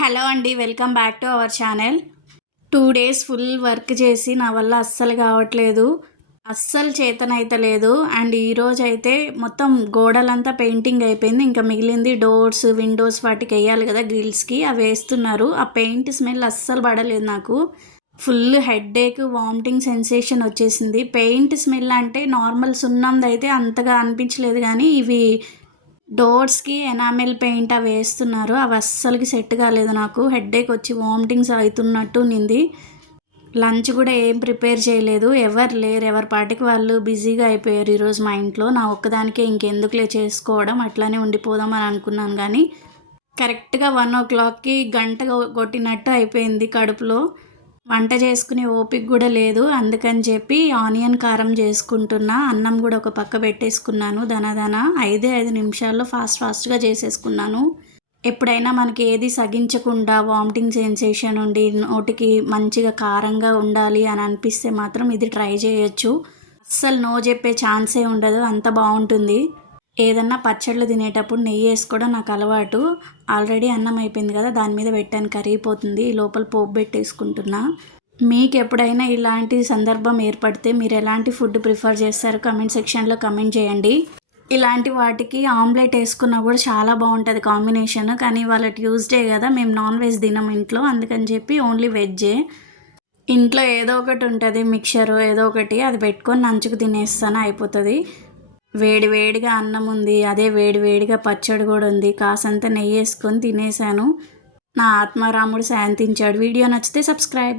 Hello అండి, welcome back to our channel. 2 days full work చేసి నా వల్ల అస్సలు కావట్లేదు. అస్సలు చేతనైతలేదు. అండ్ ఈరోజైతే మొత్తం గోడలంతా పెయింటింగ్ అయిపోయింది. ఇంకా మిగిలింది డోర్స్, విండోస్ వాటికి వేయాలి కదా గ్రిల్స్‌కి, అవి వేస్తున్నారు. ఆ పెయింట్ స్మెల్ అస్సలు పడలేదు నాకు. ఫుల్ హెడ్ఏక్, వామిటింగ్ సెన్సేషన్ వచ్చేసింది. పెయింట్ స్మెల్ అంటే నార్మల్ సున్నందైతే అంతగా అనిపించలేదు కానీ ఇవి డోర్స్‌కి ఎనామెల్ పెయింట్ అవి వేస్తున్నారు. అవి అస్సలకి సెట్ కాలేదు నాకు. హెడ్ఏక్ వచ్చి వామిటింగ్స్ అవుతున్నట్టు ఉన్నింది. లంచ్ కూడా ఏం ప్రిపేర్ చేయలేదు. ఎవరు లేరు, ఎవరి పాటికి వాళ్ళు బిజీగా అయిపోయారు ఈరోజు మా ఇంట్లో. నా ఒక్కదానికే ఇంకెందుకులే చేసుకోవడం, అట్లానే ఉండిపోదాం అని అనుకున్నాను కానీ కరెక్ట్గా 1:00కి గంట కొట్టినట్టు అయిపోయింది కడుపులో. వంట చేసుకునే ఓపిక కూడా లేదు. అందుకని చెప్పి ఆనియన్ కారం చేసుకుంటున్నా. అన్నం కూడా ఒక పక్క పెట్టేసుకున్నాను. దనదన 5 నిమిషాల్లో ఫాస్ట్గా చేసేసుకున్నాను. ఎప్పుడైనా మనకి ఏది సగించకుండా వామిటింగ్ సెన్సేషన్ ఉండి నోటికి మంచిగా కారంగా ఉండాలి అని అనిపిస్తే మాత్రం ఇది ట్రై చేయొచ్చు. అస్సలు నో చెప్పే ఛాన్సే ఉండదు, అంత బాగుంటుంది. ఏదన్నా పచ్చళ్ళు తినేటప్పుడు నెయ్యి వేసుకోవడం నాకు అలవాటు. ఆల్రెడీ అన్నం అయిపోయింది కదా, దాని మీద పెట్టాను, కరిగిపోతుంది. లోపల పోపు పెట్టేసుకుంటున్నా. మీకు ఎప్పుడైనా ఇలాంటి సందర్భం ఏర్పడితే మీరు ఎలాంటి ఫుడ్ ప్రిఫర్ చేస్తారు కమెంట్ సెక్షన్లో కమెంట్ చేయండి. ఇలాంటి వాటికి ఆమ్లెట్ వేసుకున్నా కూడా చాలా బాగుంటుంది కాంబినేషన్. కానీ ఇవాళ ట్యూస్డే కదా, మేము నాన్ వెజ్ తినం ఇంట్లో, అందుకని చెప్పి ఓన్లీ వెజ్జే. ఇంట్లో ఏదో ఒకటి ఉంటుంది, మిక్చరు ఏదో ఒకటి, అది పెట్టుకొని నంచుకు తినేస్తాను, అయిపోతుంది. వేడిగా అన్నం ఉంది, అదే వేడిగా పచ్చడి కూడా ఉంది. కాసంత నెయ్యి వేసుకొని తినేసాను. నా ఆత్మారాముడు శాంతించాడు. వీడియో నచ్చితే సబ్స్క్రైబ్.